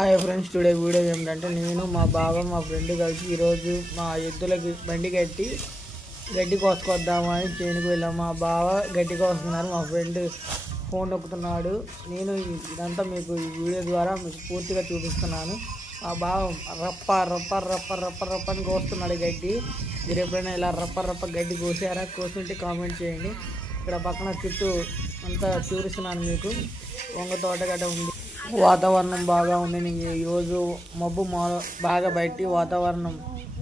Hi friends, today video ఏమిటంటే నేను మా బావ మా ఫ్రెండ్ కలిసి ఈరోజు మా ఎద్దులకి బండి కట్టి గడ్డి కోసుకొద్దామని చేనుకు వెళ్ళాము. మా బావ గడ్డి కోస్తున్నారు, మా ఫ్రెండ్ ఫోన్ నొక్కుతున్నాడు. నేను ఇదంతా మీకు ఈ వీడియో ద్వారా మీకు పూర్తిగా చూపిస్తున్నాను. మా బావ రప్ప రప్ప రప్ప రప్ప రప్ప అని కోస్తున్నాడు గడ్డి. మీరు ఎప్పుడైనా ఇలా రప్ప రప్ప గడ్డి కోసారా? కోస్తుంటే కామెంట్ చేయండి. ఇక్కడ పక్కన చుట్టూ అంతా చూపిస్తున్నాను మీకు. వంగ తోటగడ్డ ఉంది, వాతావరణం బాగా ఉంది. ఈరోజు మబ్బు బాగా బయట వాతావరణం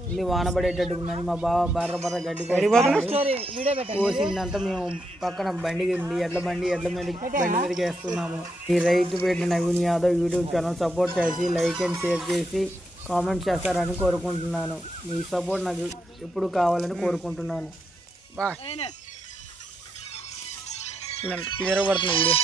ఉంది, వాన పడేటట్టు ఉందని మా బావ బర్ర గడ్డి కోసిందంతా మేము పక్కన బండి ఎడ్ల మీదకి వేస్తున్నాము. ఈ రైతు పేట Naveen Yadav YouTube channel support చేసి లైక్ అండ్ షేర్ చేసి కామెంట్ చేస్తారని కోరుకుంటున్నాను. మీ సపోర్ట్ నాకు ఎప్పుడు కావాలని కోరుకుంటున్నాను. బా క్లియర్ పడుతుంది వీడియో.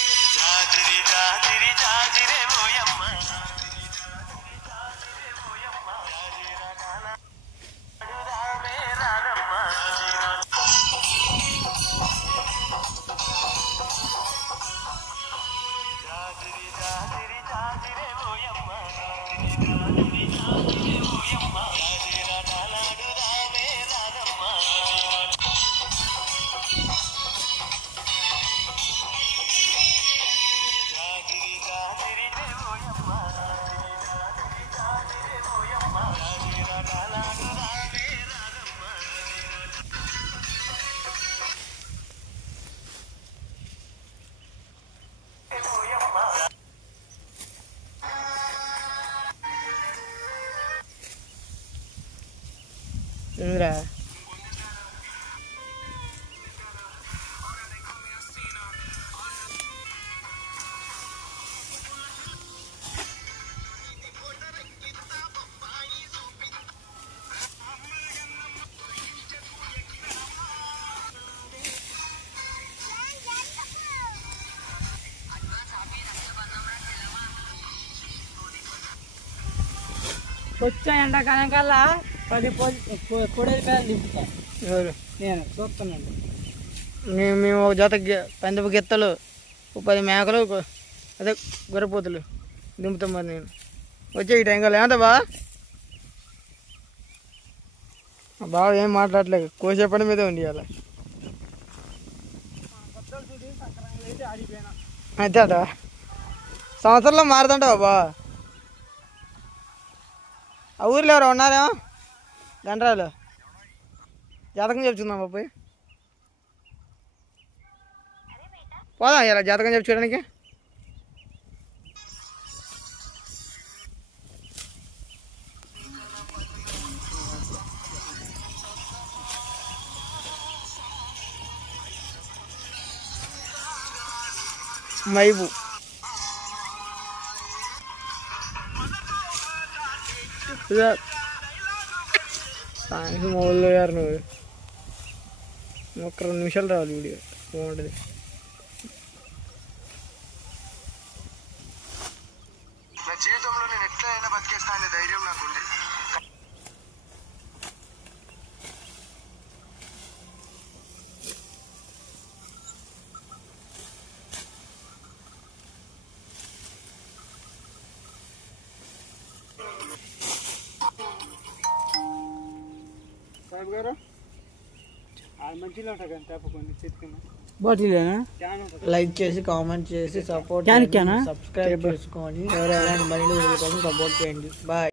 ఇంద్రా వచ్చా ఎండాకాలం కల్లా 10 కోడేలు కాయలు దింపుతాను. నేను చూస్తున్నాను. మేము ఒక జత పెందపు గిత్తలు, 10 మేకలు, అదే గొర్రెపోతులు దింపుతాం. మరి నేను వచ్చే ఈ టైం కల్లా ఏమంటా బాగా ఏం మాట్లాడలేదు, కోసే పని మీదే ఉంది అలా. అయితే అట సంవత్సరంలో మారుతుంటా బాబా. ఆ ఊర్లో ఎవరు ఉన్నారా? గండ్రాలు జాతకం చెప్తున్నాం బాబాయ్, పోదా ఇలా జాతకం చెప్పుకోవడానికి. మైబు సాయంత్రం మొదలు గారు నువ్వు ఒక 2 నిమిషాలు రావాలి వీడియో బాగుంటుంది. నా జీవితంలో నేను ఎట్లయినా బతికేస్తా అనే ధైర్యం నాకుంది. సాహెబ్ గారు మంచిగా ఉంటాయి తప్పకుండా చెప్తున్నా. బాటిలేనా? లైక్ చేసి కామెంట్ చేసి సపోర్ట్ సబ్స్క్రైబ్ చేసుకొని ఎవరైనా మళ్ళీ సపోర్ట్ చేయండి. బాయ్.